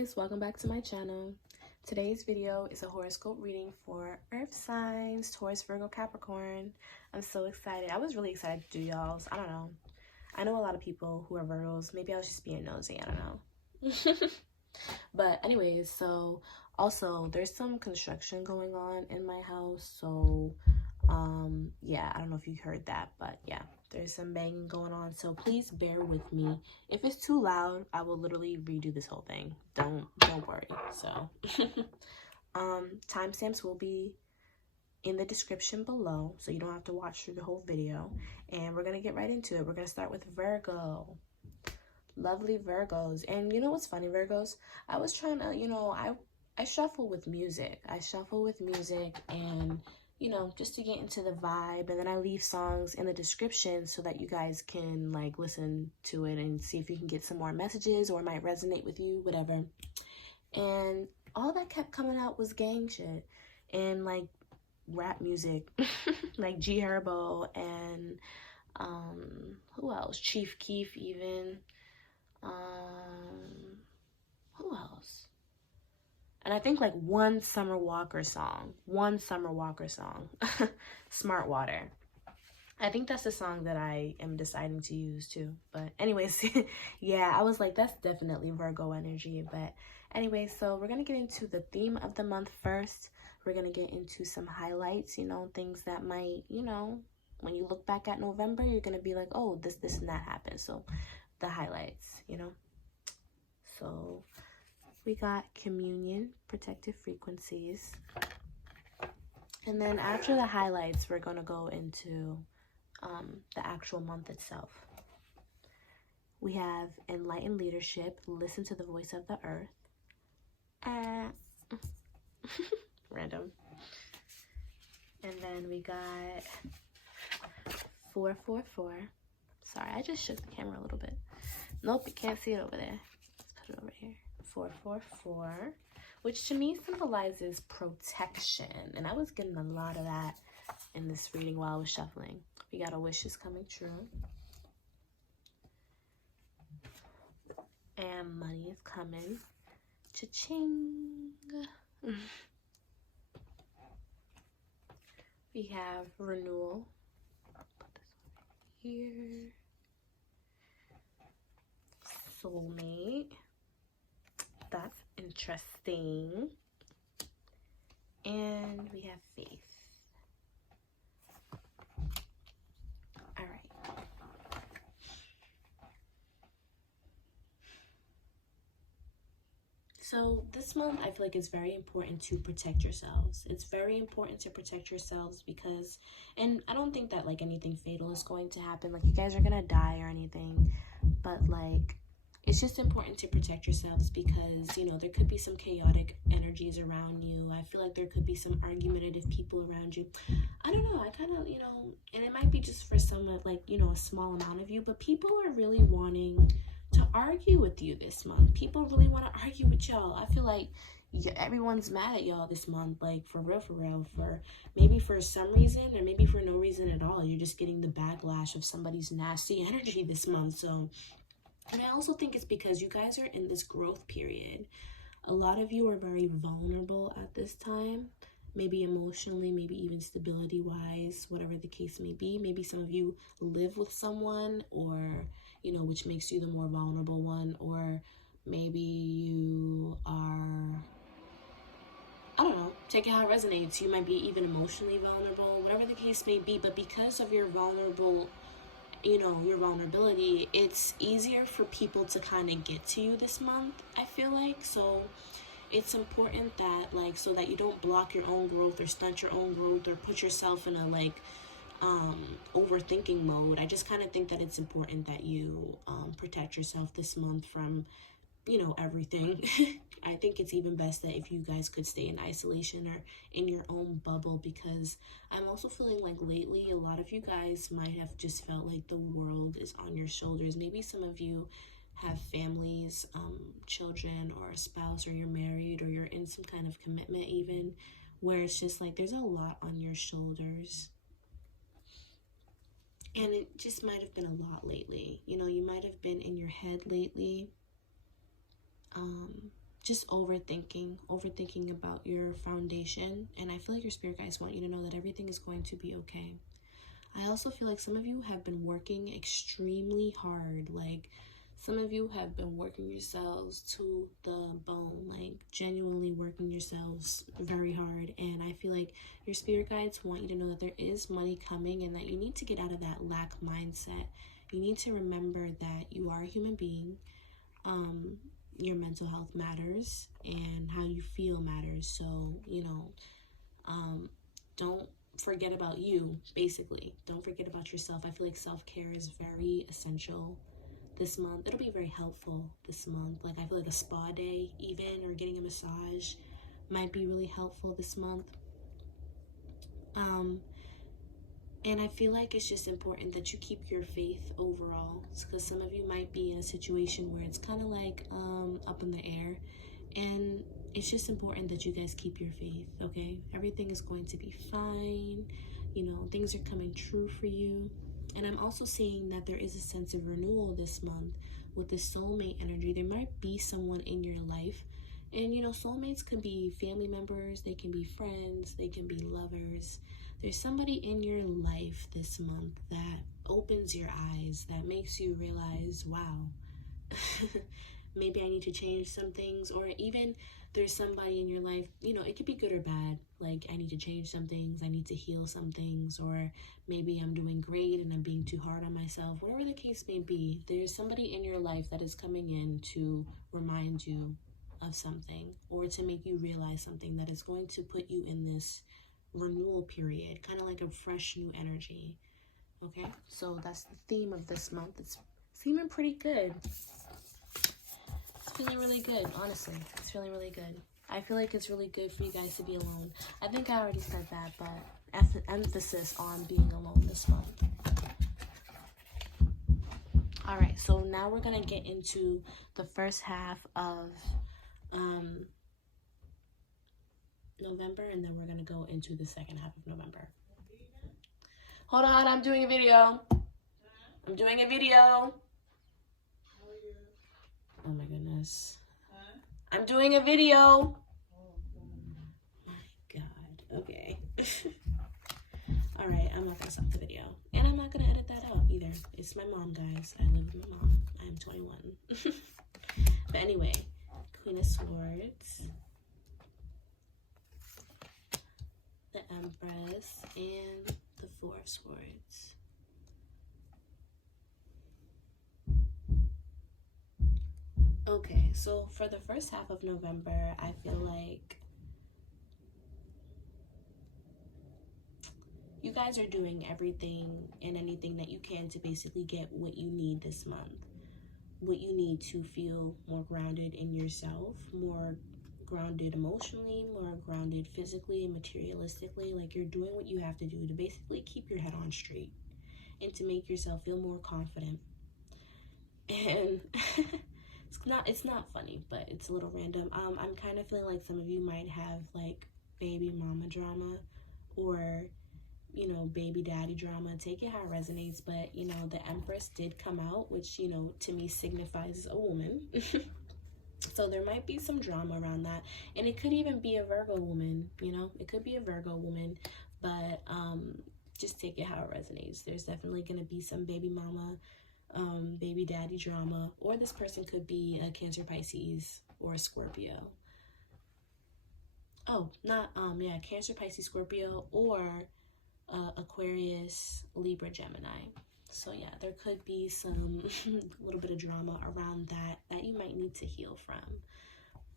guys, welcome back to my channel. Today's video is a horoscope reading for earth signs, Taurus, Virgo, Capricorn. I'm so excited. I was really excited to do y'all's. I don't know. I know a lot of people who are Virgos. Maybe I was just being nosy. I don't know. But anyways, so also there's some construction going on in my house. So yeah, I don't know if you heard that, but yeah, there's some banging going on, so please bear with me. If it's too loud, I will literally redo this whole thing. Don't worry. So timestamps will be in the description below, so you don't have to watch through the whole video. And we're gonna get right into it. We're gonna start with Virgo. Lovely Virgos. And you know what's funny, Virgos? I was trying to, I shuffle with music. And just to get into the vibe, and then I leave songs in the description so that you guys can like listen to it and see if you can get some more messages or it might resonate with you, whatever. And all that kept coming out was gang shit and like rap music, like herbo and who else? Keef even. Who else? And I think like one Summer Walker song, Smart Water. I think that's the song that I am deciding to use too. But anyways, yeah, I was like, that's definitely Virgo energy. But anyways, so we're going to get into the theme of the month first. We're going to get into some highlights, things that might, when you look back at November, you're going to be like, oh, this, and that happened. So the highlights, So we got communion, protective frequencies. And then after the highlights, we're going to go into the actual month itself. We have enlightened leadership, listen to the voice of the earth. Random. And then we got 444. Sorry, I just shook the camera a little bit. Nope, you can't see it over there. Let's put it over here. 444, which to me symbolizes protection, and I was getting a lot of that in this reading while I was shuffling. We got a wish is coming true, and money is coming. Cha-ching. We have renewal. Put this over here. Soulmate. That's interesting. And we have faith. All right. So this month, I feel like it's very important to protect yourselves. It's very important to protect yourselves because, and I don't think that like anything fatal is going to happen. Like you guys are gonna die or anything, but like, it's just important to protect yourselves because, there could be some chaotic energies around you. I feel like there could be some argumentative people around you. I don't know. I kind of, and it might be just for some of like, a small amount of you, but people are really wanting to argue with you this month. People really want to argue with y'all. I feel like everyone's mad at y'all this month, like for real, for maybe for some reason or maybe for no reason at all. You're just getting the backlash of somebody's nasty energy this month. So, and I also think it's because you guys are in this growth period. A lot of you are very vulnerable at this time, maybe emotionally, maybe even stability-wise, whatever the case may be. Maybe some of you live with someone or, which makes you the more vulnerable one. Or maybe you are, I don't know, take it how it resonates. You might be even emotionally vulnerable, whatever the case may be. But because of your your vulnerability, it's easier for people to kind of get to you this month, I feel like. So it's important that so that you don't block your own growth or stunt your own growth or put yourself in a overthinking mode. I just kind of think that it's important that you protect yourself this month from everything. I think it's even best that if you guys could stay in isolation or in your own bubble, because I'm also feeling like lately a lot of you guys might have just felt like the world is on your shoulders. Maybe some of you have families, children, or a spouse, or you're married, or you're in some kind of commitment even, where it's just like there's a lot on your shoulders. And it just might have been a lot lately. You might have been in your head lately. just overthinking about your foundation. And I feel like your spirit guides want you to know that everything is going to be okay. I also feel like some of you have been working extremely hard. Like, some of you have been working yourselves to the bone, like genuinely working yourselves very hard. And I feel like your spirit guides want you to know that there is money coming and that you need to get out of that lack mindset. You need to remember that you are a human being. Your mental health matters and how you feel matters. So, you know, don't forget about you, basically. Don't forget about yourself. I feel like self-care is very essential this month. It'll be very helpful this month. Like, I feel like a spa day even, or getting a massage might be really helpful this month. And I feel like it's just important that you keep your faith overall, because some of you might be in a situation where it's kind of like up in the air, and it's just important that you guys keep your faith, okay? Everything is going to be fine. You know, things are coming true for you. And I'm also seeing that there is a sense of renewal this month with the soulmate energy. There might be someone in your life, and you know, soulmates can be family members, they can be friends, they can be lovers. There's somebody in your life this month that opens your eyes, that makes you realize, wow, maybe I need to change some things. Or even there's somebody in your life, you know, it could be good or bad. Like, I need to change some things, I need to heal some things, or maybe I'm doing great and I'm being too hard on myself. Whatever the case may be, there's somebody in your life that is coming in to remind you of something, or to make you realize something that is going to put you in this renewal period, kind of like a fresh new energy. Okay, so that's the theme of this month. It's seeming pretty good. It's feeling really good, honestly. It's feeling really good. I feel like it's really good for you guys to be alone. I think I already said that, but emphasis on being alone this month. All right, so now we're gonna get into the first half of November, and then we're gonna go into the second half of November. Hold on, I'm doing a video. I'm doing a video. Oh my goodness. I'm doing a video. My God. Okay. All right, I'm not gonna stop the video, and I'm not gonna edit that out either. It's my mom, guys. I live with my mom. I'm 21. But anyway, Queen of Swords, the Empress, and the Four of Swords. Okay, so for the first half of November, I feel like you guys are doing everything and anything that you can to basically get what you need this month. What you need to feel more grounded in yourself, more grounded emotionally, more grounded physically and materialistically. Like, you're doing what you have to do to basically keep your head on straight and to make yourself feel more confident. And it's not funny, but it's a little random. I'm kind of feeling like some of you might have like baby mama drama, or you know, baby daddy drama. Take it how it resonates. But you know, the Empress did come out, which, you know, to me signifies a woman. So there might be some drama around that, and it could even be a Virgo woman. You know, it could be a Virgo woman, but just take it how it resonates. There's definitely going to be some baby mama, baby daddy drama, or this person could be a Cancer, Pisces, or a Scorpio. Oh, not yeah, Cancer, Pisces, Scorpio, or Aquarius, Libra, Gemini. So yeah, there could be some little bit of drama around that you might need to heal from.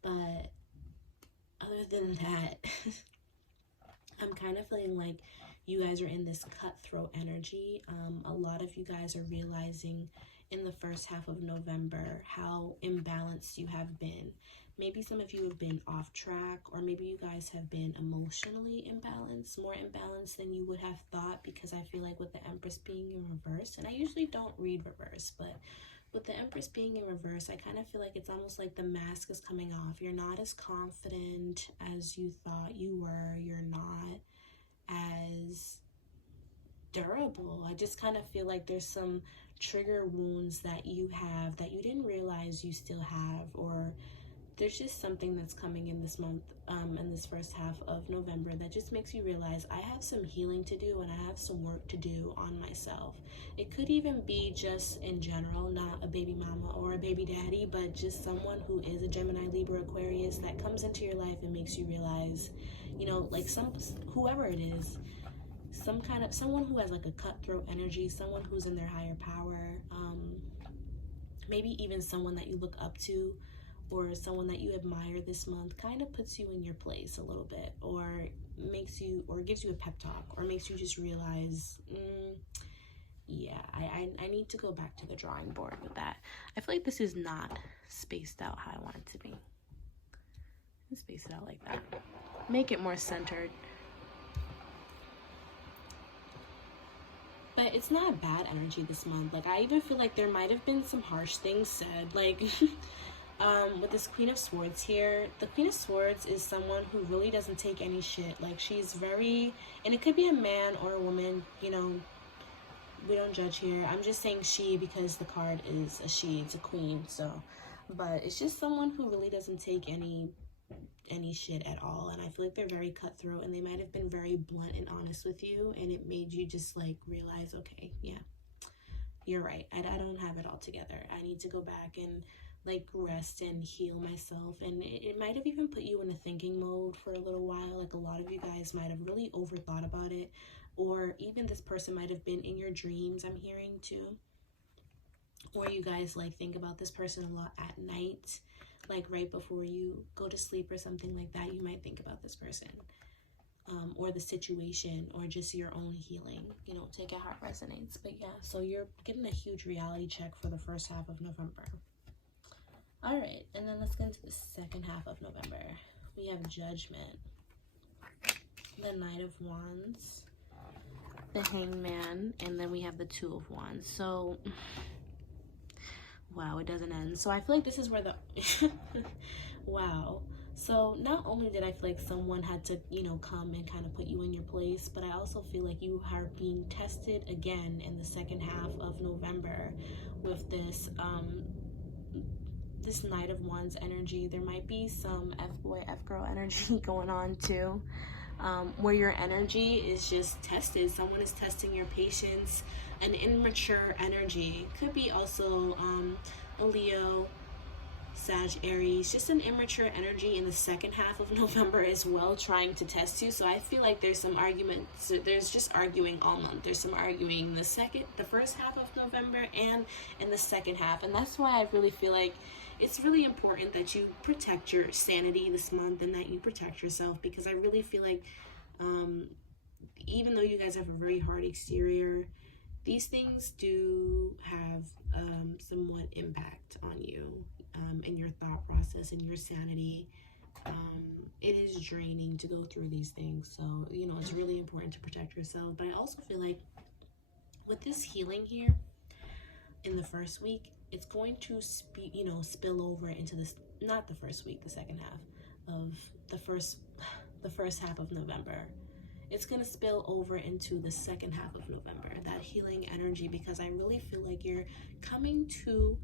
But other than that, I'm kind of feeling like you guys are in this cutthroat energy. A lot of you guys are realizing in the first half of November how imbalanced you have been. Maybe some of you have been off track, or maybe you guys have been emotionally imbalanced, more imbalanced than you would have thought, because I feel like with the Empress being in reverse, and I usually don't read reverse, but with the Empress being in reverse, I kind of feel like it's almost like the mask is coming off. You're not as confident as you thought you were. You're not as durable. I just kind of feel like there's some trigger wounds that you have that you didn't realize you still have, or there's just something that's coming in this month, in this first half of November, that just makes you realize I have some healing to do and I have some work to do on myself. It could even be just in general, not a baby mama or a baby daddy, but just someone who is a Gemini, Libra, Aquarius that comes into your life and makes you realize, you know, like whoever it is, someone who has like a cutthroat energy, someone who's in their higher power, maybe even someone that you look up to, or someone that you admire this month, kind of puts you in your place a little bit, or gives you a pep talk, or makes you just realize, yeah, I need to go back to the drawing board with that. I feel like this is not spaced out how I want it to be. Space it out like that. Make it more centered. But it's not bad energy this month. Like, I even feel like there might have been some harsh things said, like with this Queen of Swords here. The Queen of Swords is someone who really doesn't take any shit. Like, she's very, and it could be a man or a woman, you know, we don't judge here. I'm just saying she because the card is a she, it's a queen, so. But it's just someone who really doesn't take any shit at all, and I feel like they're very cutthroat, and they might have been very blunt and honest with you, and it made you just like realize, okay, yeah, you're right, I don't have it all together. I need to go back and like rest and heal myself. And it might have even put you in a thinking mode for a little while. Like, a lot of you guys might have really overthought about it, or even this person might have been in your dreams, I'm hearing too, or you guys like think about this person a lot at night, like right before you go to sleep or something like that. You might think about this person, or the situation, or just your own healing, you know, take it how it resonates. But yeah, so you're getting a huge reality check for the first half of November. All right, and then let's get into the second half of November. We have Judgment, the Knight of Wands, the Hangman, and then we have the Two of Wands. So wow, it doesn't end. So I feel like this is where the wow. So not only did I feel like someone had to, you know, come and kind of put you in your place, but I also feel like you are being tested again in the second half of November with this this Knight of Wands energy. There might be some F-boy, F-girl energy going on too, where your energy is just tested. Someone is testing your patience. An immature energy. Could be also a Leo, Sag, Aries. Just an immature energy in the second half of November as well, trying to test you. So I feel like there's some arguments. There's just arguing all month. There's some arguing the first half of November and in the second half. And that's why I really feel like it's really important that you protect your sanity this month and that you protect yourself, because I really feel like even though you guys have a very hard exterior, these things do have somewhat impact on you, and your thought process and your sanity. It is draining to go through these things. So, you know, it's really important to protect yourself. But I also feel like with this healing here in the first week, it's going to spill over into this, not the first week, the second half of the first half of November. It's going to spill over into the second half of November, that healing energy, because I really feel like you're coming to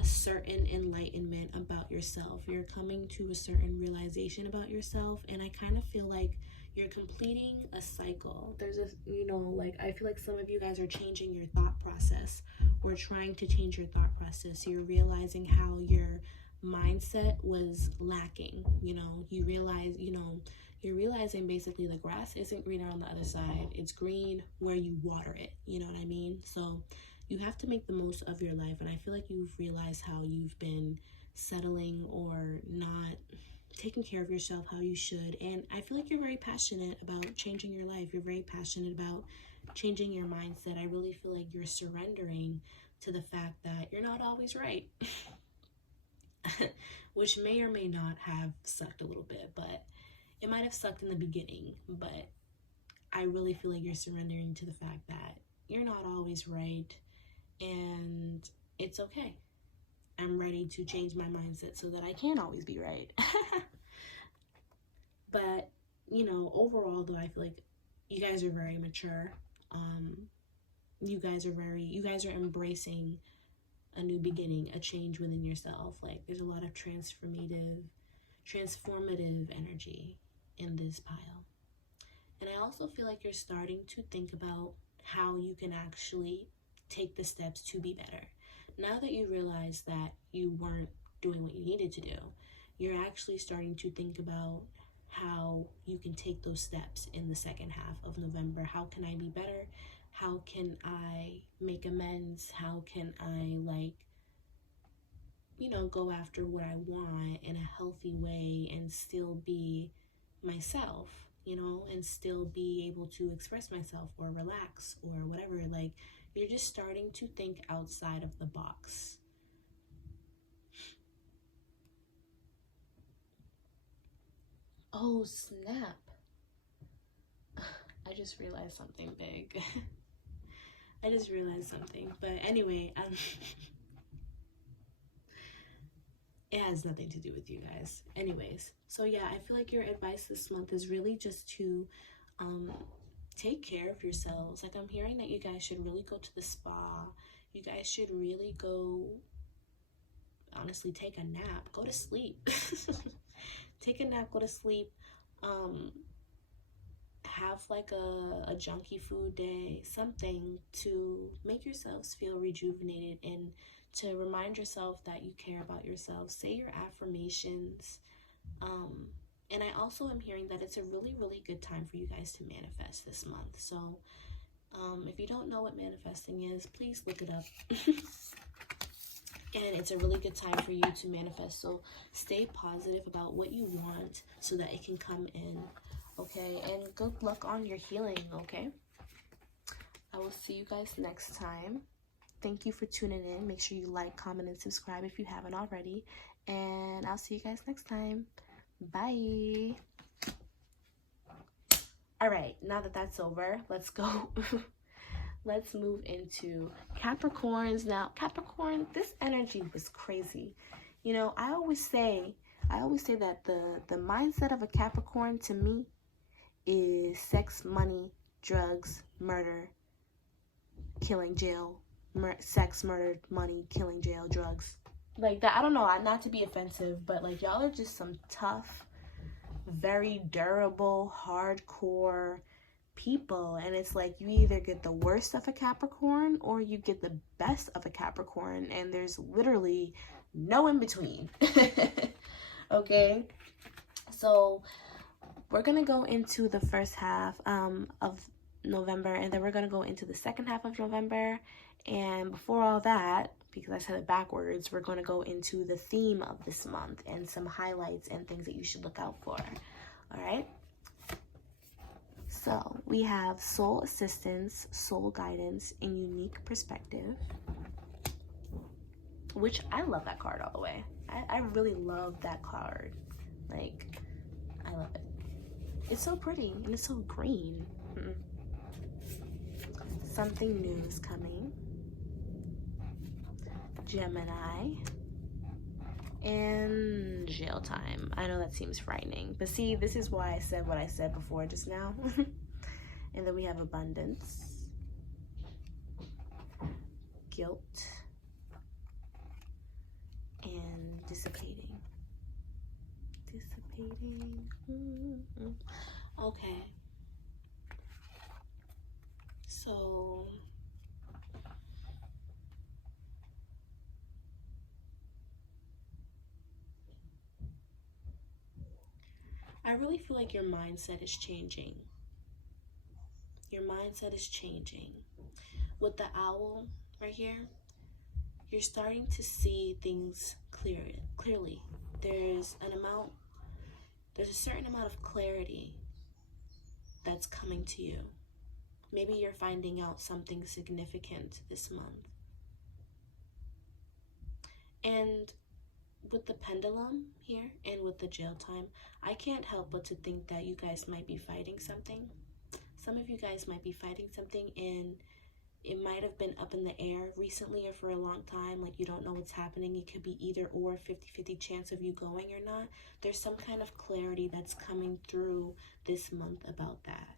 a certain enlightenment about yourself. You're coming to a certain realization about yourself, and I kind of feel like you're completing a cycle. There's a, you know, like, I feel like some of you guys are changing your thought process, or trying to change your thought process. You're realizing how your mindset was lacking. You know, you realize, you know, you're realizing basically the grass isn't greener on the other side. It's green where you water it. You know what I mean? So you have to make the most of your life. And I feel like you've realized how you've been settling or not taking care of yourself how you should. And I feel like you're very passionate about changing your life. You're very passionate about changing your mindset. I really feel like you're surrendering to the fact that you're not always right. Which may or may not have sucked a little bit, but it might have sucked in the beginning. But I really feel like you're surrendering to the fact that you're not always right, and it's okay. I'm ready to change my mindset so that I can always be right. But, you know, overall though, I feel like you guys are very mature. You guys are embracing a new beginning, a change within yourself. Like there's a lot of transformative energy in this pile. And I also feel like you're starting to think about how you can actually take the steps to be better. Now that you realize that you weren't doing what you needed to do, you're actually starting to think about how you can take those steps in the second half of November. How can I be better? How can I make amends? How can I, like, you know, go after what I want in a healthy way and still be myself, you know, and still be able to express myself or relax or whatever. Like, you're just starting to think outside of the box. Oh, snap. I just realized something big. I just realized something. But anyway, it has nothing to do with you guys. Anyways, so yeah, I feel like your advice this month is really just to take care of yourselves. Like, I'm hearing that you guys should really go to the spa. You guys should really go, honestly, take a nap. Go to sleep. Take a nap, go to sleep. Have like a junky food day, something to make yourselves feel rejuvenated and to remind yourself that you care about yourself. Say your affirmations. And I also am hearing that it's a really, really good time for you guys to manifest this month. So if you don't know what manifesting is, please look it up. And it's a really good time for you to manifest. So stay positive about what you want so that it can come in. Okay, and good luck on your healing, okay? I will see you guys next time. Thank you for tuning in. Make sure you like, comment, and subscribe if you haven't already. And I'll see you guys next time. Bye. All right, now that that's over, let's go. Let's move into Capricorns. Now, Capricorn, this energy was crazy. You know, I always say that the mindset of a Capricorn to me is sex, money, drugs, murder, killing, jail, sex, murder, money, killing, jail, drugs. Like that, I don't know, not to be offensive, but like y'all are just some tough, very durable, hardcore people. And it's like you either get the worst of a Capricorn or you get the best of a Capricorn, and there's literally no in between. Okay, so we're gonna go into the first half of November, and then we're gonna go into the second half of November. And before all that, because I said it backwards, we're gonna go into the theme of this month and some highlights and things that you should look out for. All right, so we have soul assistance, soul guidance, and unique perspective, which I love that card all the way. I really love that card. Like, I love it. It's so pretty and it's so green. Something new is coming. Gemini. And jail time. I know that seems frightening, but see, this is why I said what I said before just now. And then we have abundance, guilt, and dissipating. Okay, so I really feel like your mindset is changing. Your mindset is changing. With the owl right here, you're starting to see things clearly. There's a certain amount of clarity that's coming to you. Maybe you're finding out something significant this month. And with the pendulum here and with the jail time, I can't help but to think that you guys might be fighting something. Some of you guys might be fighting something, and it might have been up in the air recently or for a long time. Like, you don't know what's happening. It could be either or, 50-50 chance of you going or not. There's some kind of clarity that's coming through this month about that.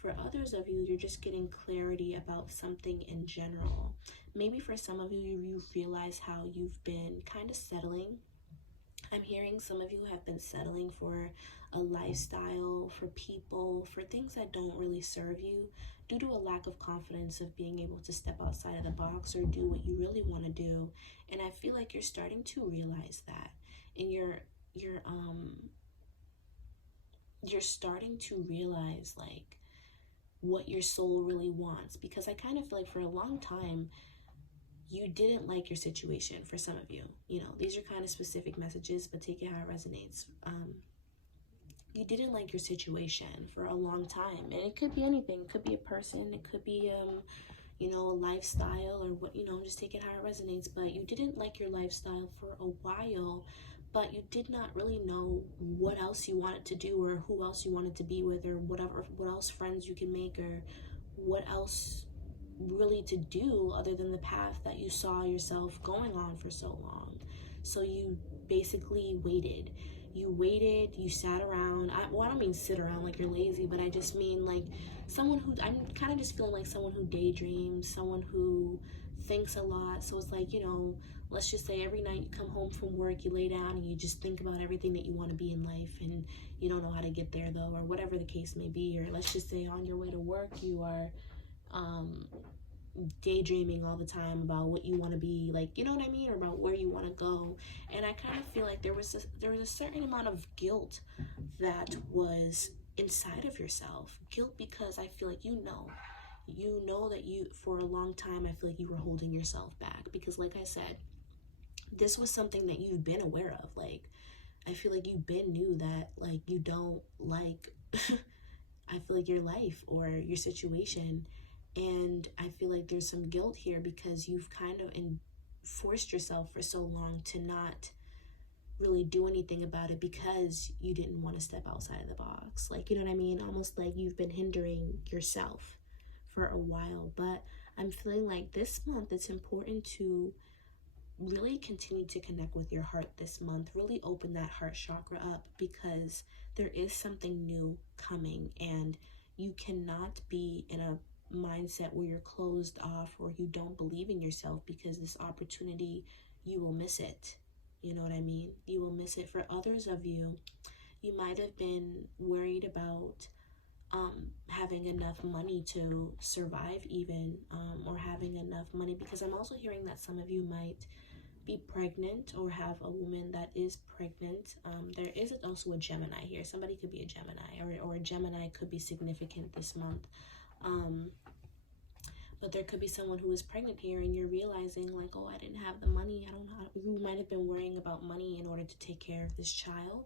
For others of you, you're just getting clarity about something in general. Maybe for some of you, you realize how you've been kind of settling. I'm hearing some of you have been settling for a lifestyle, for people, for things that don't really serve you due to a lack of confidence of being able to step outside of the box or do what you really want to do. And I feel like you're starting to realize that. And you're starting to realize like what your soul really wants, because I kind of feel like for a long time you didn't like your situation. For some of you, you know, these are kind of specific messages, but take it how it resonates. You didn't like your situation for a long time, and it could be anything. It could be a person, it could be you know, a lifestyle, or what, you know, just take it how it resonates. But you didn't like your lifestyle for a while, but you did not really know what else you wanted to do, or who else you wanted to be with, or whatever, what else friends you can make, or what else really to do other than the path that you saw yourself going on for so long. So you basically waited. You sat around. I don't mean sit around like you're lazy, but I just mean like someone who, I'm kind of just feeling like someone who daydreams, someone who thinks a lot. So it's like, you know, let's just say every night you come home from work, you lay down and you just think about everything that you want to be in life, and you don't know how to get there though, or whatever the case may be. Or let's just say on your way to work, you are daydreaming all the time about what you want to be, like, you know what I mean, or about where you want to go. And I kind of feel like there was a certain amount of guilt that was inside of yourself. Guilt because I feel like you know that you, for a long time, I feel like you were holding yourself back, because like I said, this was something that you've been aware of. Like, I feel like you've been knew that like you don't like I feel like your life or your situation. And I feel like there's some guilt here because you've kind of forced yourself for so long to not really do anything about it because you didn't want to step outside of the box. Like, you know what I mean? Almost like you've been hindering yourself for a while. But I'm feeling like this month it's important to really continue to connect with your heart this month. Really open that heart chakra up, because there is something new coming, and you cannot be in a mindset where you're closed off or you don't believe in yourself, because this opportunity, you will miss it. You know what I mean? You will miss it. For others of you, you might have been worried about having enough money to survive even, or having enough money, because I'm also hearing that some of you might be pregnant or have a woman that is pregnant. There is also a Gemini here. Somebody could be a Gemini, or a Gemini could be significant this month. But there could be someone who is pregnant here, and you're realizing like, oh, I didn't have the money. I don't know. You might have been worrying about money in order to take care of this child,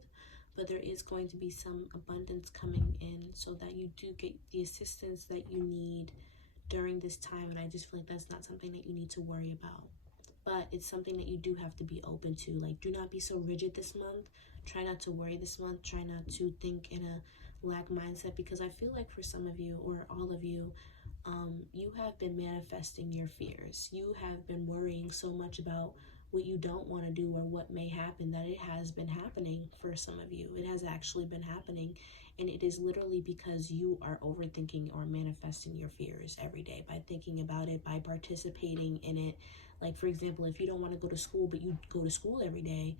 but there is going to be some abundance coming in so that you do get the assistance that you need during this time. And I just feel like that's not something that you need to worry about, but it's something that you do have to be open to. Like, do not be so rigid this month. Try not to worry this month. Try not to think in a lack mindset, because I feel like for some of you, or all of you, you have been manifesting your fears. You have been worrying so much about what you don't want to do or what may happen, that it has been happening for some of you. It has actually been happening, and it is literally because you are overthinking or manifesting your fears every day by thinking about it, by participating in it. Like, for example, if you don't want to go to school, but you go to school every day,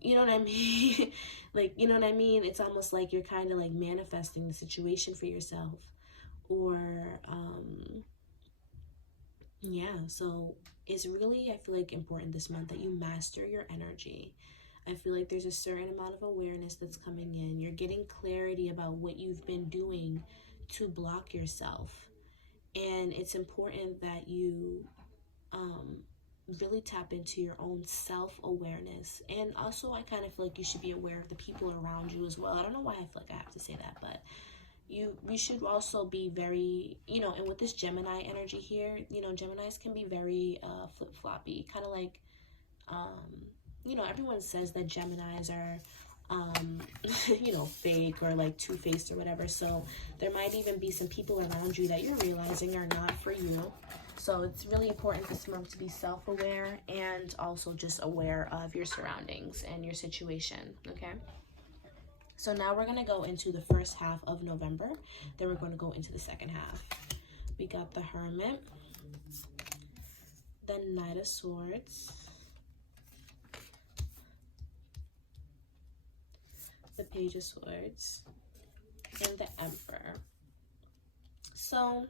you know what I mean? Like, you know what I mean? It's almost like you're kind of like manifesting the situation for yourself. Or, yeah, so it's really, I feel like, important this month that you master your energy. I feel like there's a certain amount of awareness that's coming in. You're getting clarity about what you've been doing to block yourself. And it's important that you really tap into your own self-awareness. And also, I kind of feel like you should be aware of the people around you as well. I don't know why I feel like I have to say that, but you should also be very, you know, and with this Gemini energy here, you know, Geminis can be very flip-floppy, kind of like, you know, everyone says that Geminis are you know, fake or like two-faced or whatever. So there might even be some people around you that you're realizing are not for you. So it's really important this month to be self-aware and also just aware of your surroundings and your situation, okay? So now we're going to go into the first half of November. Then we're going to go into the second half. We got the Hermit, the Knight of Swords, the Page of Swords, and the Emperor. So,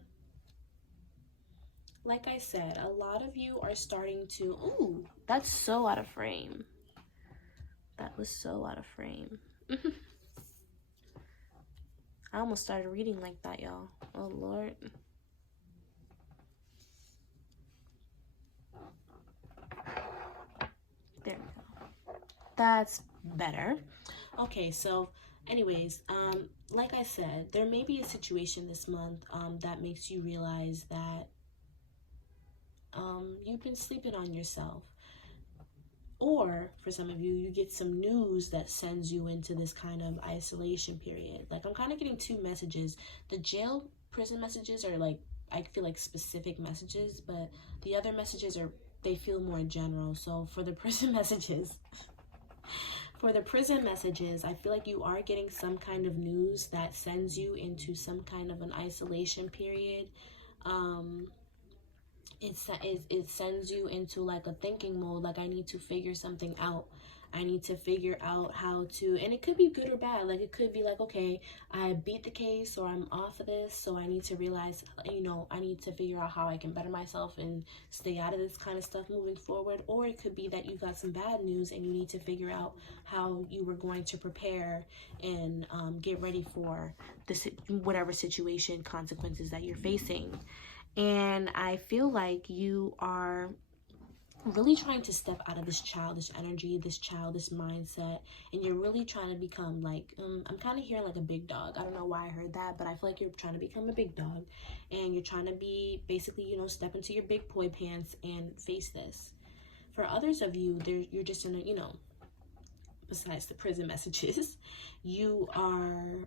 like I said, a lot of you are starting to... Ooh, that's so out of frame. That was so out of frame. I almost started reading like that, y'all. Oh, Lord. There we go. That's better. Okay, so anyways, like I said, there may be a situation this month that makes you realize that you've been sleeping on yourself. Or for some of you, you get some news that sends you into this kind of isolation period. Like, I'm kind of getting two messages. The jail prison messages are like, I feel like specific messages, but the other messages are, they feel more general. So for the prison messages, I feel like you are getting some kind of news that sends you into some kind of an isolation period. It sends you into like a thinking mode, like I need to figure something out. I need to figure out how to, and it could be good or bad. Like, it could be like, okay, I beat the case or I'm off of this, so I need to realize, you know, I need to figure out how I can better myself and stay out of this kind of stuff moving forward. Or it could be that you got some bad news and you need to figure out how you were going to prepare and get ready for this, whatever situation, consequences that you're facing. And I feel like you are really trying to step out of this childish energy, this childish mindset, and you're really trying to become like, I'm kind of hearing like a big dog. I don't know why I heard that, but I feel like you're trying to become a big dog, and you're trying to be basically, you know, step into your big boy pants and face this. For others of you, you're just in a, you know, besides the prison messages, you are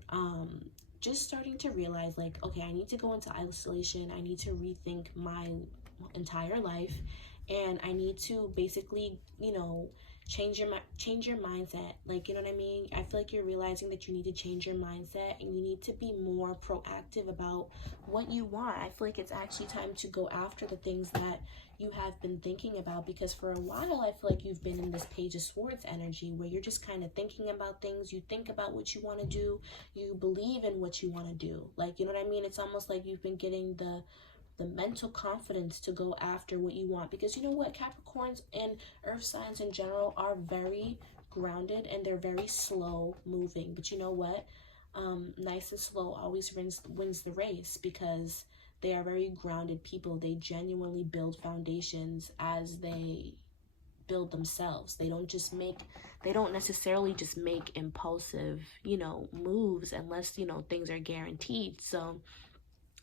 just starting to realize like, okay, I need to go into isolation. I need to rethink my entire life, and I need to basically, you know, change your mindset. Like, you know what I mean? I feel like you're realizing that you need to change your mindset and you need to be more proactive about what you want. I feel like it's actually time to go after the things that you have been thinking about, because for a while I feel like you've been in this Page of Swords energy where you're just kind of thinking about things. You think about what you want to do, you believe in what you want to do. Like, you know what I mean? It's almost like you've been getting the mental confidence to go after what you want, because you know what, Capricorns and earth signs in general are very grounded and they're very slow moving. But you know what, nice and slow always wins the race, because they are very grounded people. They genuinely build foundations as they build themselves. They don't necessarily just make impulsive, you know, moves unless, you know, things are guaranteed. So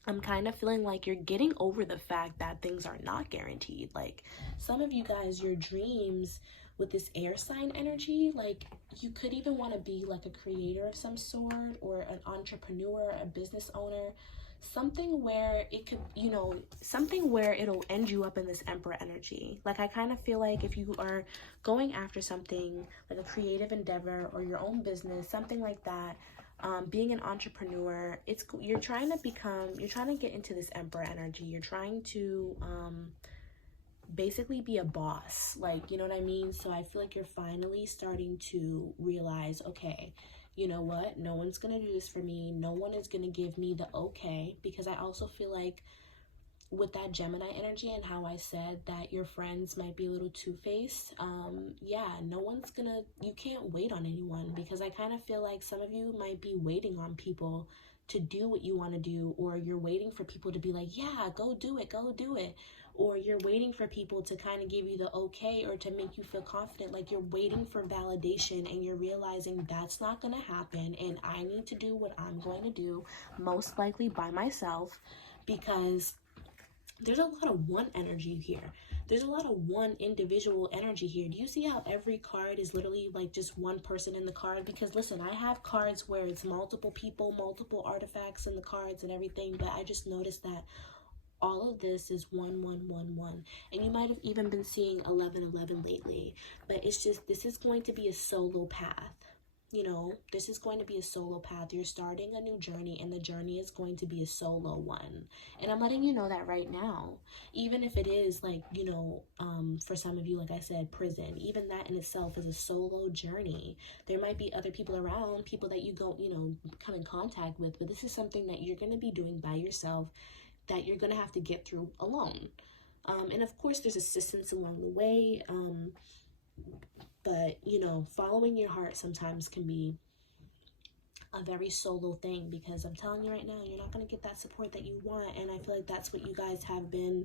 I'm kind of feeling like you're getting over the fact that things are not guaranteed. Like, some of you guys, your dreams with this air sign energy, like, you could even want to be like a creator of some sort, or an entrepreneur, a business owner, something where it could, you know, something where it'll end you up in this Emperor energy. Like, I kind of feel like if you are going after something like a creative endeavor or your own business, something like that, being an entrepreneur, you're trying to get into this Emperor energy. You're trying to basically be a boss, like, you know what I mean? So I feel like you're finally starting to realize, okay, you know what, no one's gonna do this for me, no one is gonna give me the okay. Because I also feel like with that Gemini energy and how I said that your friends might be a little two-faced, yeah, you can't wait on anyone, because I kind of feel like some of you might be waiting on people to do what you want to do, or you're waiting for people to be like, yeah, go do it, or you're waiting for people to kind of give you the okay, or to make you feel confident. Like, you're waiting for validation, and you're realizing that's not going to happen, and I need to do what I'm going to do, most likely by myself, because there's a lot of one energy here. There's a lot of one individual energy here. Do you see how every card is literally like just one person in the card? Because listen, I have cards where it's multiple people, multiple artifacts in the cards and everything, but I just noticed that all of this is 1, 1, 1, 1. And you might have even been seeing 11, 11 lately. But it's just, this is going to be a solo path. You know, this is going to be a solo path. You're starting a new journey, and the journey is going to be a solo one. And I'm letting you know that right now. Even if it is like, you know, for some of you, like I said, prison, even that in itself is a solo journey. There might be other people around, people that you go, you know, come in contact with, but this is something that you're going to be doing by yourself, that you're going to have to get through alone. And of course, there's assistance along the way. But, you know, following your heart sometimes can be a very solo thing, because I'm telling you right now, you're not going to get that support that you want. And I feel like that's what you guys have been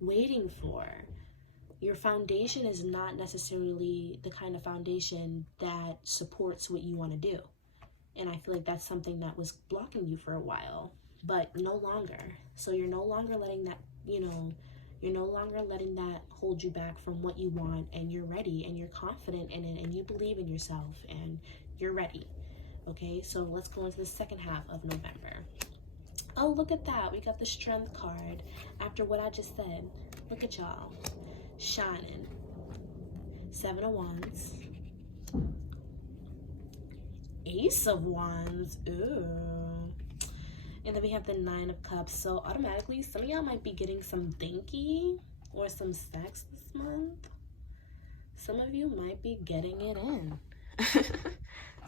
waiting for. Your foundation is not necessarily the kind of foundation that supports what you want to do. And I feel like that's something that was blocking you for a while, but no longer. So you're no longer letting that, you know, you're no longer letting that hold you back from what you want, and you're ready, and you're confident in it, and you believe in yourself, and you're ready. Okay, so let's go into the second half of November. Oh, look at that. We got the Strength card after what I just said. Look at y'all. Shining. 7 of Wands. Ace of Wands. Ooh. And then we have the 9 of Cups. So automatically, some of y'all might be getting some thinky or some sex this month. Some of you might be getting it in.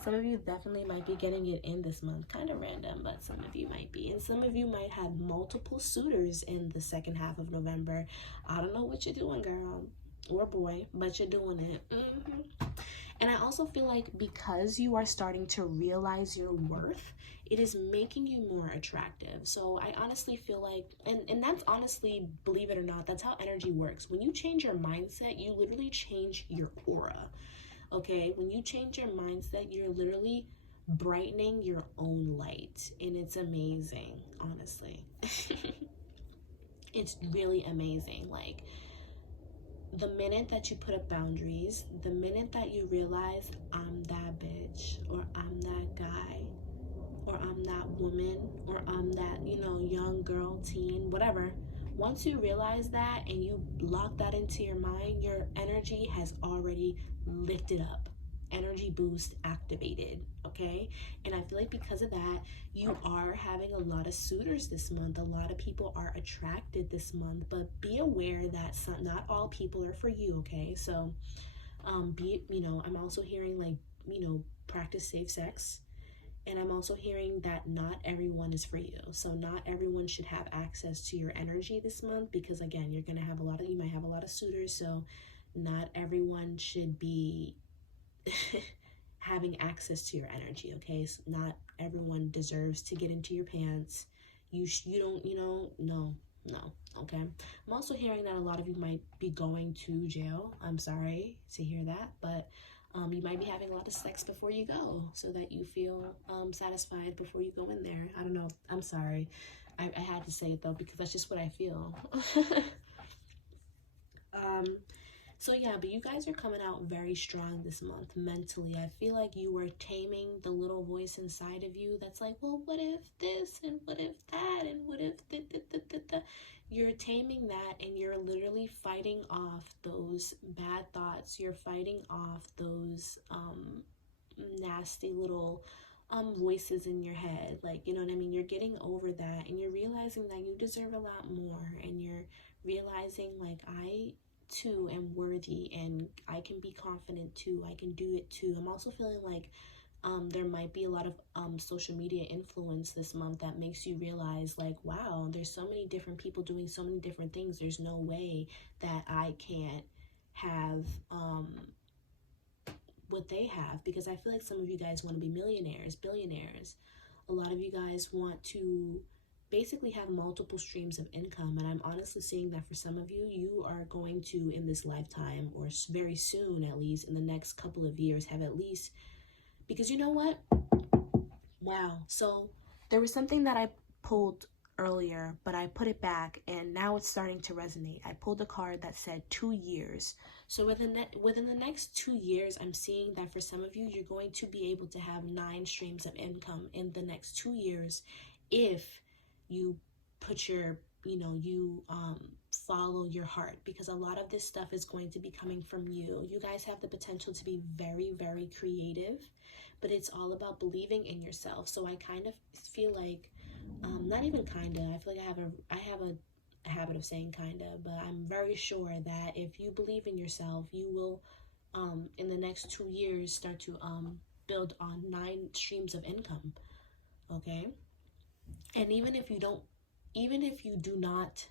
Some of you definitely might be getting it in this month. Kind of random, but some of you might be. And some of you might have multiple suitors in the second half of November. I don't know what you're doing, girl or boy, but you're doing it. And I also feel like because you are starting to realize your worth, it is making you more attractive. So I honestly feel like, and that's honestly, believe it or not, that's how energy works. When you change your mindset, you literally change your aura. Okay, when you change your mindset, you're literally brightening your own light, and it's amazing, honestly. It's really amazing. Like, the minute that you put up boundaries, the minute that you realize, I'm that bitch, or I'm that guy, or I'm that woman, or I'm that, you know, young girl, teen, whatever. Once you realize that and you lock that into your mind, your energy has already lifted up. Energy boost activated, okay? And I feel like because of that, you are having a lot of suitors this month. A lot of people are attracted this month, but be aware that not all people are for you, okay? So, you know, I'm also hearing, like, you know, practice safe sex. And I'm also hearing that not everyone is for you. So not everyone should have access to your energy this month, because again, you might have a lot of suitors. So not everyone should be having access to your energy. Okay. So not everyone deserves to get into your pants. You don't, you know, no. Okay. I'm also hearing that a lot of you might be going to jail. I'm sorry to hear that, but you might be having a lot of sex before you go, so that you feel satisfied before you go in there. I don't know. I'm sorry. I had to say it though, because that's just what I feel. So yeah, but you guys are coming out very strong this month mentally. I feel like you were taming the little voice inside of you that's like, well, what if this, and what if that, and what if da. You're taming that, and you're literally fighting off those bad thoughts. You're fighting off those nasty little voices in your head. Like, you know what I mean? You're getting over that, and you're realizing that you deserve a lot more, and you're realizing, like, I too am worthy, and I can be confident too. I can do it too. I'm also feeling like there might be a lot of social media influence this month that makes you realize, like, wow, there's so many different people doing so many different things. There's no way that I can't have what they have, because I feel like some of you guys want to be millionaires, billionaires. A lot of you guys want to basically have multiple streams of income, and I'm honestly seeing that for some of you, you are going to, in this lifetime, or very soon, at least in the next couple of years, have at least, because you know what? Wow. So there was something that I pulled earlier, but I put it back, and now it's starting to resonate. I pulled a card that said 2 years. So within the next 2 years, I'm seeing that for some of you, you're going to be able to have 9 streams of income in the next 2 years, if you put your, you know, you follow your heart, because a lot of this stuff is going to be coming from you. You guys have the potential to be very, very creative, but it's all about believing in yourself. So I kind of feel like, not even kind of, I feel like I have a habit of saying kind of, but I'm very sure that if you believe in yourself, you will, in the next 2 years, start to build on 9 streams of income. Okay? And even if you do not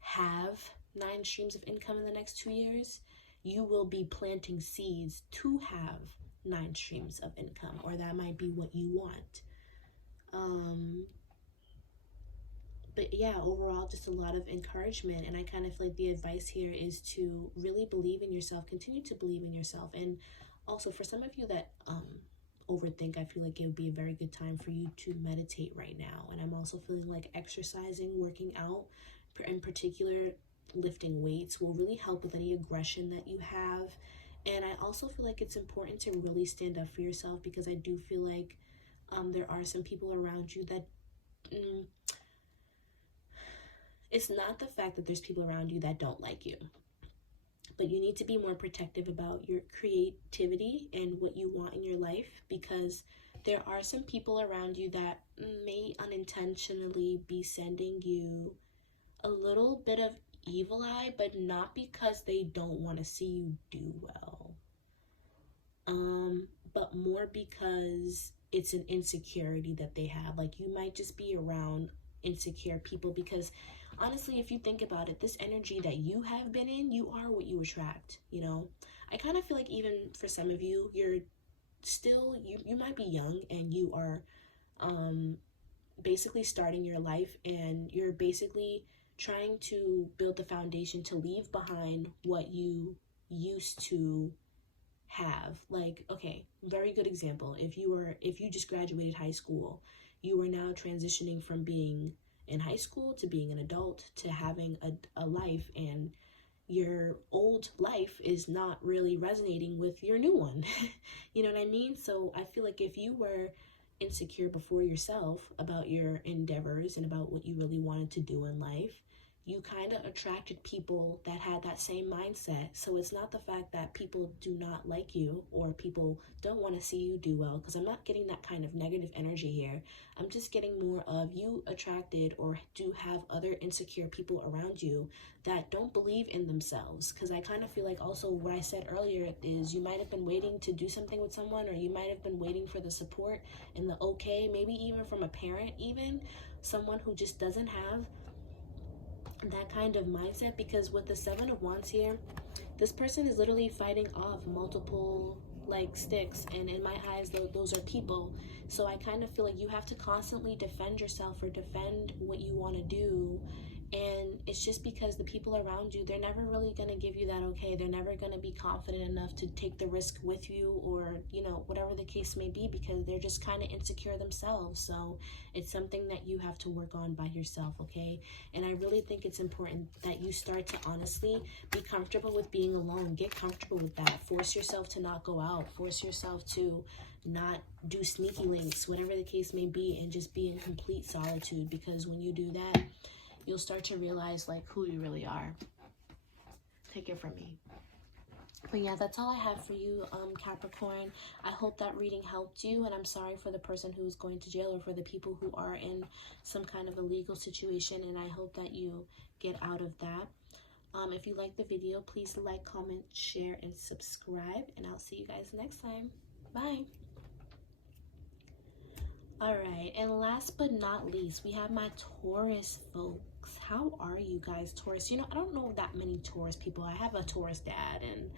have 9 streams of income in the next 2 years, you will be planting seeds to have 9 streams of income, or that might be what you want. But yeah, overall, just a lot of encouragement. And I kind of feel like the advice here is to really believe in yourself, continue to believe in yourself. And also for some of you that overthink, I feel like it would be a very good time for you to meditate right now. And I'm also feeling like exercising, working out, in particular, lifting weights will really help with any aggression that you have. And I also feel like it's important to really stand up for yourself, because I do feel like there are some people around you that it's not the fact that there's people around you that don't like you, but you need to be more protective about your creativity and what you want in your life, because there are some people around you that may unintentionally be sending you a little bit of evil eye, but not because they don't want to see you do well, but more because it's an insecurity that they have. Like, you might just be around insecure people, because honestly, if you think about it, this energy that you have been in, you are what you attract, you know? I kind of feel like even for some of you, you're still, you might be young and you are basically starting your life, and you're basically trying to build the foundation to leave behind what you used to have. Like, okay, very good example. If you just graduated high school, you are now transitioning from being in high school to being an adult to having a life, and your old life is not really resonating with your new one. You know what I mean? So I feel like if you were insecure before yourself about your endeavors and about what you really wanted to do in life, you kind of attracted people that had that same mindset. So it's not the fact that people do not like you or people don't want to see you do well, because I'm not getting that kind of negative energy here. I'm just getting more of you attracted or do have other insecure people around you that don't believe in themselves. Because I kind of feel like also what I said earlier is you might have been waiting to do something with someone, or you might have been waiting for the support and the okay, maybe even from a parent, even someone who just doesn't have that kind of mindset. Because with the 7 of Wands here, this person is literally fighting off multiple like sticks, and in my eyes those are people. So I kind of feel like you have to constantly defend yourself or defend what you want to do, and it's just because the people around you, they're never really going to give you that okay. They're never going to be confident enough to take the risk with you, or you know, whatever the case may be, because they're just kind of insecure themselves. So it's something that you have to work on by yourself, okay? And I really think it's important that you start to honestly be comfortable with being alone. Get comfortable with that. Force yourself to not go out. Force yourself to not do sneaky links, whatever the case may be, and just be in complete solitude, because when you do that, you'll start to realize like who you really are. Take it from me. But yeah, that's all I have for you, Capricorn. I hope that reading helped you, and I'm sorry for the person who's going to jail, or for the people who are in some kind of a legal situation, and I hope that you get out of that. If you like the video, please like, comment, share, and subscribe, and I'll see you guys next time. Bye. Alright, and last but not least, we have my Taurus folks. How are you guys, Taurus? You know, I don't know that many Taurus people. I have a Taurus dad, and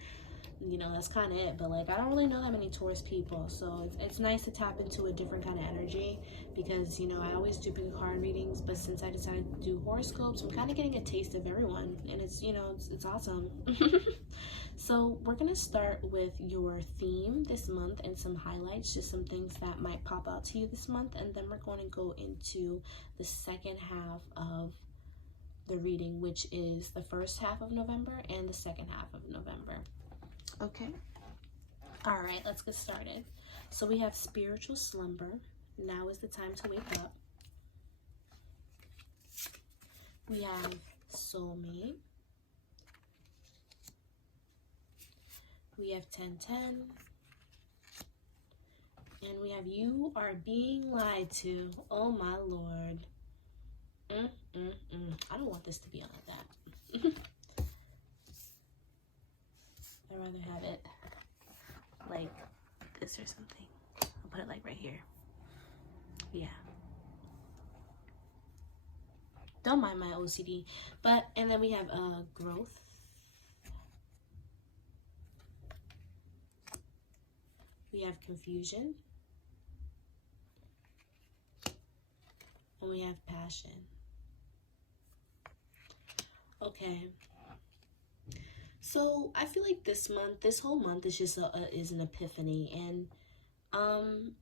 you know, that's kind of it. But like, I don't really know that many Taurus people, so it's nice to tap into a different kind of energy, because you know, I always do big card readings, but since I decided to do horoscopes, I'm kind of getting a taste of everyone, and it's, you know, it's awesome. So we're gonna start with your theme this month and some highlights, just some things that might pop out to you this month, and then we're going to go into the second half of the reading, which is the first half of November and the second half of November. Okay. All right, let's get started. So we have spiritual slumber. Now is the time to wake up. We have soulmate. We have 10-10. And we have you are being lied to. Oh my Lord. I don't want this to be on that. I'd rather have it like this or something. I'll put it like right here. Yeah. Don't mind my OCD. But, and then we have growth. We have confusion. And we have passion. Okay. So I feel like this month, this whole month is just is an epiphany, and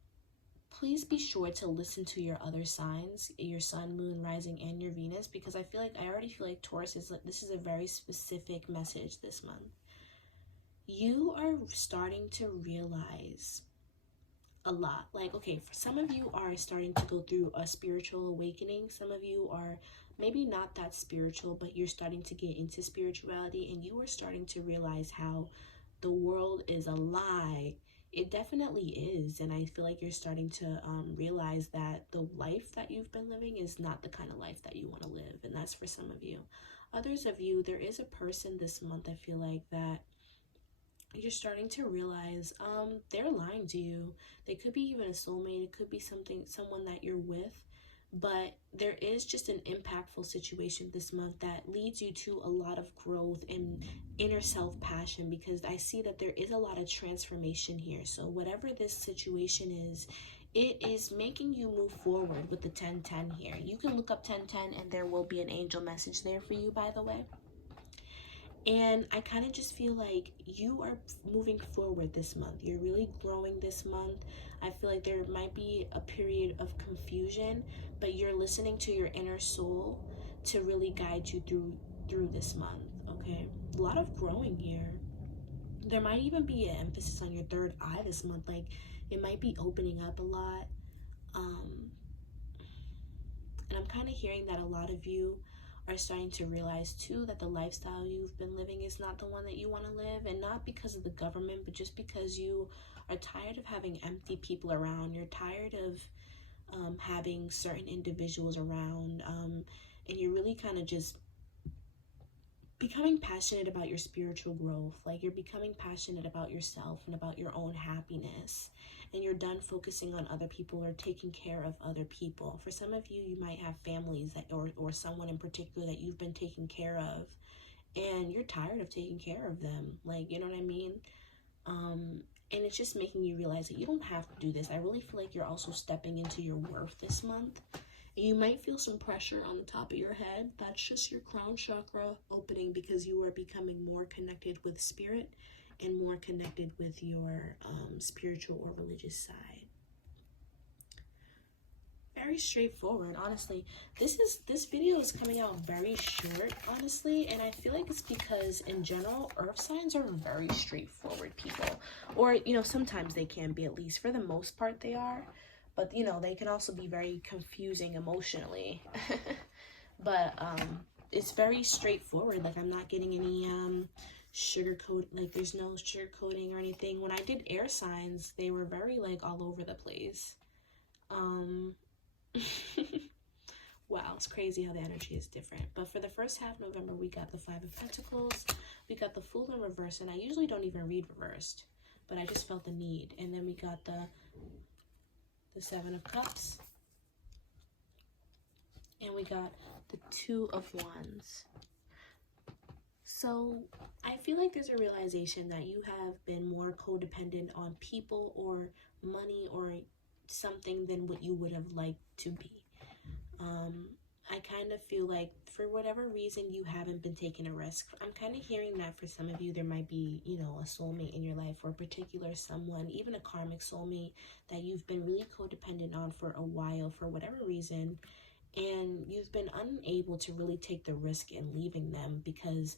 please be sure to listen to your other signs, your sun, moon, rising, and your Venus, because I already feel like Taurus is like, this is a very specific message this month. You are starting to realize a lot. Like, okay, for some of you are starting to go through a spiritual awakening. Some of you are maybe not that spiritual, but you're starting to get into spirituality, and you are starting to realize how the world is a lie. It definitely is, and I feel like you're starting to realize that the life that you've been living is not the kind of life that you want to live, and that's for some of you. Others of you, there is a person this month, I feel like, that you're starting to realize they're lying to you. They could be even a soulmate. It could be someone that you're with, but there is just an impactful situation this month that leads you to a lot of growth and inner self passion, because I see that there is a lot of transformation here. So whatever this situation is, it is making you move forward with the 1010 here. You can look up 1010 and there will be an angel message there for you, by the way. And I kind of just feel like you are moving forward this month. You're really growing this month. I feel like there might be a period of confusion, but you're listening to your inner soul to really guide you through this month, okay? A lot of growing here. There might even be an emphasis on your third eye this month. Like, it might be opening up a lot. And I'm kind of hearing that a lot of you are starting to realize too that the lifestyle you've been living is not the one that you want to live, and not because of the government, but just because you are tired of having empty people around. You're tired of having certain individuals around, and you're really kind of just becoming passionate about your spiritual growth. Like, you're becoming passionate about yourself and about your own happiness, and you're done focusing on other people or taking care of other people. For some of you, you might have families that or someone in particular that you've been taking care of, and you're tired of taking care of them. Like, you know what I mean? And it's just making you realize that you don't have to do this. I really feel like you're also stepping into your worth this month. You might feel some pressure on the top of your head. That's just your crown chakra opening, because you are becoming more connected with spirit and more connected with your spiritual or religious side. Very straightforward, honestly. This video is coming out very short, honestly, and I feel like it's because in general earth signs are very straightforward people, or sometimes they can be, at least for the most part they are, but they can also be very confusing emotionally. But it's very straightforward. Like, I'm not getting any sugarcoat, like there's no sugarcoating or anything. When I did air signs, they were very like all over the place. Wow, it's crazy how the energy is different. But for the first half of November, we got the 5 of Pentacles, we got the Fool in reverse, and I usually don't even read reversed, but I just felt the need. And then we got the 7 of Cups, and we got the 2 of Wands. So I feel like there's a realization that you have been more codependent on people or money or something than what you would have liked to be. I kind of feel like for whatever reason you haven't been taking a risk. I'm kind of hearing that for some of you there might be, a soulmate in your life, or a particular someone, even a karmic soulmate that you've been really codependent on for a while for whatever reason, and you've been unable to really take the risk in leaving them because,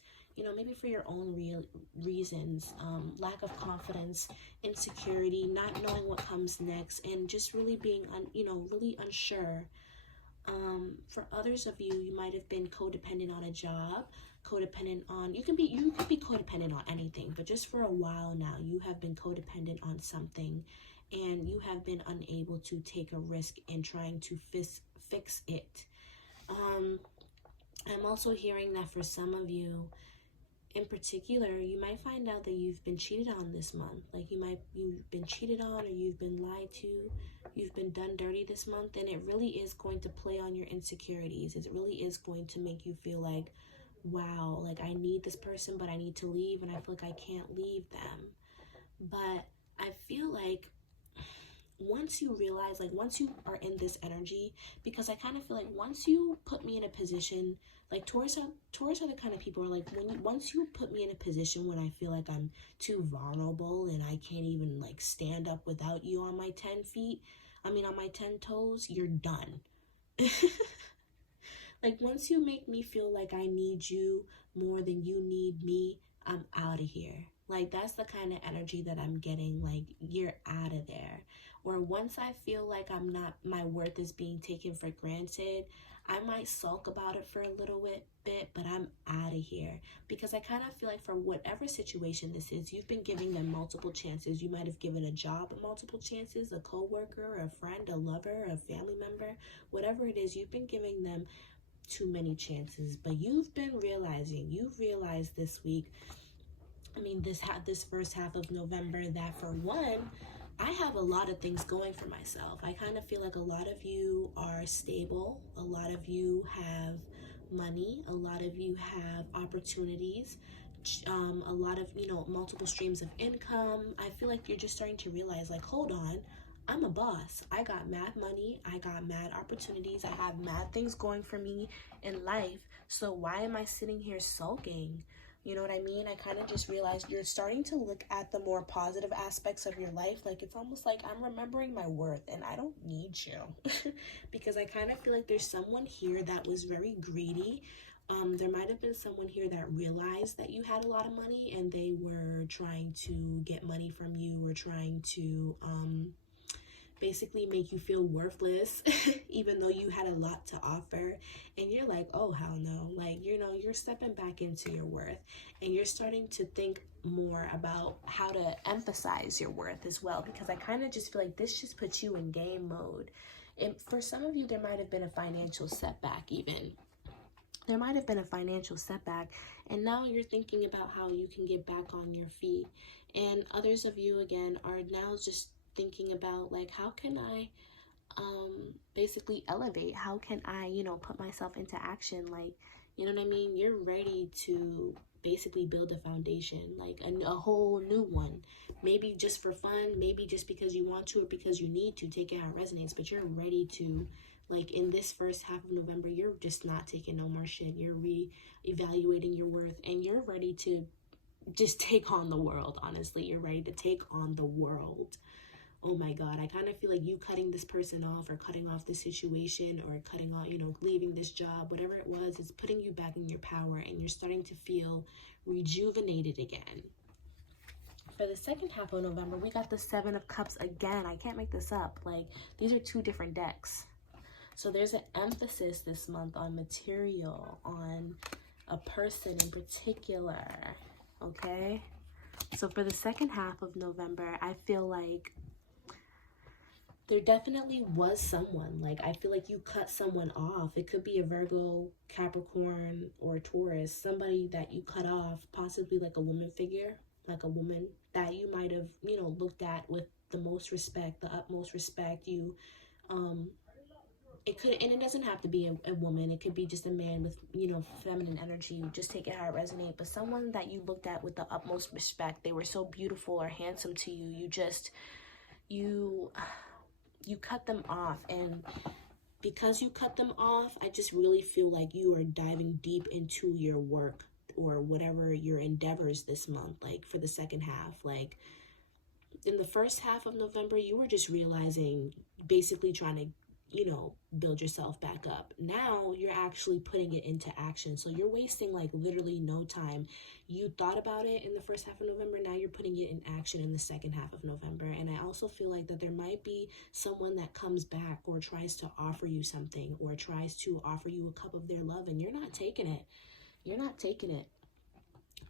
maybe for your own real reasons, lack of confidence, insecurity, not knowing what comes next, and just really being, really unsure. For others of you, you might have been codependent on a job, codependent on, you could be codependent on anything, but just for a while now, you have been codependent on something, and you have been unable to take a risk in trying to fix it. I'm also hearing that for some of you in particular, you might find out that you've been cheated on this month. Like you've been cheated on, or you've been lied to, you've been done dirty this month, and it really is going to play on your insecurities. It really is going to make you feel like, wow, like I need this person, but I need to leave, and I feel like I can't leave them. But I feel like once you realize, like once you are in this energy, because I kind of feel like once you put me in a position, like Taurus are the kind of people who are like, once you put me in a position when I feel like I'm too vulnerable and I can't even like stand up without you on my 10 toes, you're done. Like once you make me feel like I need you more than you need me, I'm out of here. Like that's the kind of energy that I'm getting, like you're out of there. Or once I feel like my worth is being taken for granted, I might sulk about it for a little bit, but I'm out of here. Because I kind of feel like for whatever situation this is, you've been giving them multiple chances. You might have given a job multiple chances, a coworker, a friend, a lover, a family member, whatever it is, you've been giving them too many chances. But you've realized this week, this first half of November, that for one, I have a lot of things going for myself. I kind of feel like a lot of you are stable. A lot of you have money. A lot of you have opportunities. A lot of, multiple streams of income. I feel like you're just starting to realize, like, hold on, I'm a boss. I got mad money. I got mad opportunities. I have mad things going for me in life. So why am I sitting here sulking? You know what I mean? I kind of just realized you're starting to look at the more positive aspects of your life. Like it's almost like I'm remembering my worth and I don't need you. Because I kind of feel like there's someone here that was very greedy. There might have been someone here that realized that you had a lot of money and they were trying to get money from you, or trying to basically make you feel worthless, even though you had a lot to offer. And you're like, oh, hell no. Like, you're stepping back into your worth, and you're starting to think more about how to emphasize your worth as well. Because I kind of just feel like this just puts you in game mode. And for some of you, there might have been a financial setback even. There might have been a financial setback, and now you're thinking about how you can get back on your feet. And others of you, again, are now just thinking about, like, how can I basically elevate? How can I, put myself into action? Like, you know what I mean? You're ready to basically build a foundation, like a whole new one. Maybe just for fun, maybe just because you want to or because you need to. Take it how it resonates, but you're ready to, like, in this first half of November, you're just not taking no more shit. You're re-evaluating your worth, and you're ready to just take on the world. Honestly, you're ready to take on the world. Oh my God, I kind of feel like you cutting this person off, or cutting off this situation, or cutting off, leaving this job, whatever it was, is putting you back in your power, and you're starting to feel rejuvenated again. For the second half of November, we got the Seven of Cups again. I can't make this up. Like, these are two different decks. So there's an emphasis this month on material, on a person in particular, okay? So for the second half of November, I feel like there definitely was someone. Like, I feel like you cut someone off. It could be a Virgo, Capricorn, or Taurus. Somebody that you cut off, possibly like a woman figure, like a woman that you might have, looked at with the most respect, the utmost respect. It could, and it doesn't have to be a woman. It could be just a man with, feminine energy. Just take it how it resonates. But someone that you looked at with the utmost respect. They were so beautiful or handsome to you. You cut them off, and because you cut them off, I just really feel like you are diving deep into your work or whatever your endeavors this month, like for the second half. Like in the first half of November, you were just realizing, basically trying to, build yourself back up. Now you're actually putting it into action. So you're wasting like literally no time. You thought about it in the first half of November. Now you're putting it in action in the second half of November. And I also feel like that there might be someone that comes back or tries to offer you something, or tries to offer you a cup of their love, and you're not taking it. You're not taking it.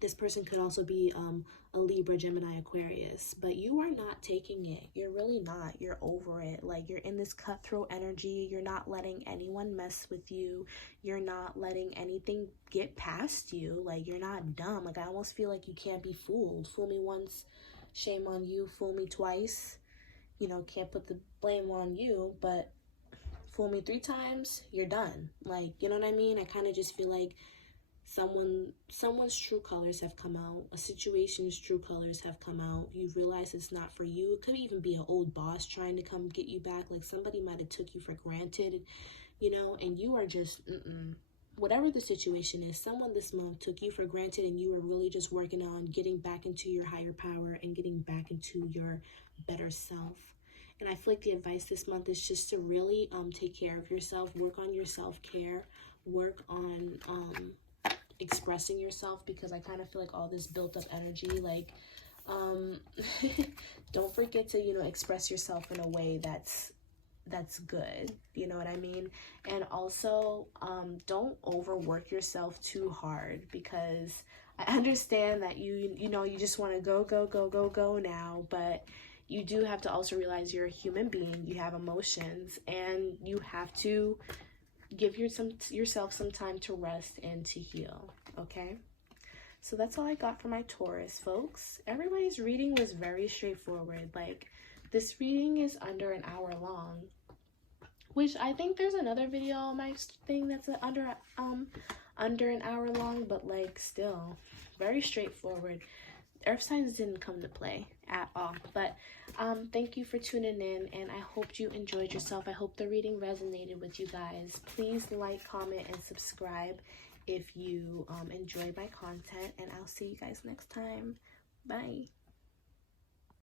This person could also be a Libra, Gemini, Aquarius, but you are not taking it. You're really not. You're over it. Like, you're in this cutthroat energy. You're not letting anyone mess with you. You're not letting anything get past you. Like, you're not dumb. Like, I almost feel like you can't be fooled. Fool me once, shame on you. Fool me twice, you know, can't put the blame on you, but fool me 3 times, you're done. Like, you know what I mean? I kind of just feel like someone's true colors have come out. A situation's true colors have come out. You realize it's not for you. It could even be an old boss trying to come get you back. Like, somebody might have took you for granted, you know, and you are just, whatever the situation is, someone this month took you for granted, and you are really just working on getting back into your higher power and getting back into your better self. And I feel like the advice this month is just to really take care of yourself, work on your self-care, work on expressing yourself, because I kind of feel like all this built up energy, like, don't forget to, you know, express yourself in a way that's good, you know what I mean? And also, don't overwork yourself too hard, because I understand that you know, you just want to go now, but you do have to also realize you're a human being. You have emotions, and you have to give yourself some time to rest and to heal, okay? So that's all I got for my Taurus, folks. Everybody's reading was very straightforward. Like, this reading is under an hour long, which I think there's another video on my thing that's under an hour long, but like, still very straightforward. Earth signs didn't come to play at all, but thank you for tuning in, and I hope you enjoyed yourself. I hope the reading resonated with you guys. Please like, comment, and subscribe if you enjoyed my content, and I'll see you guys next time. Bye.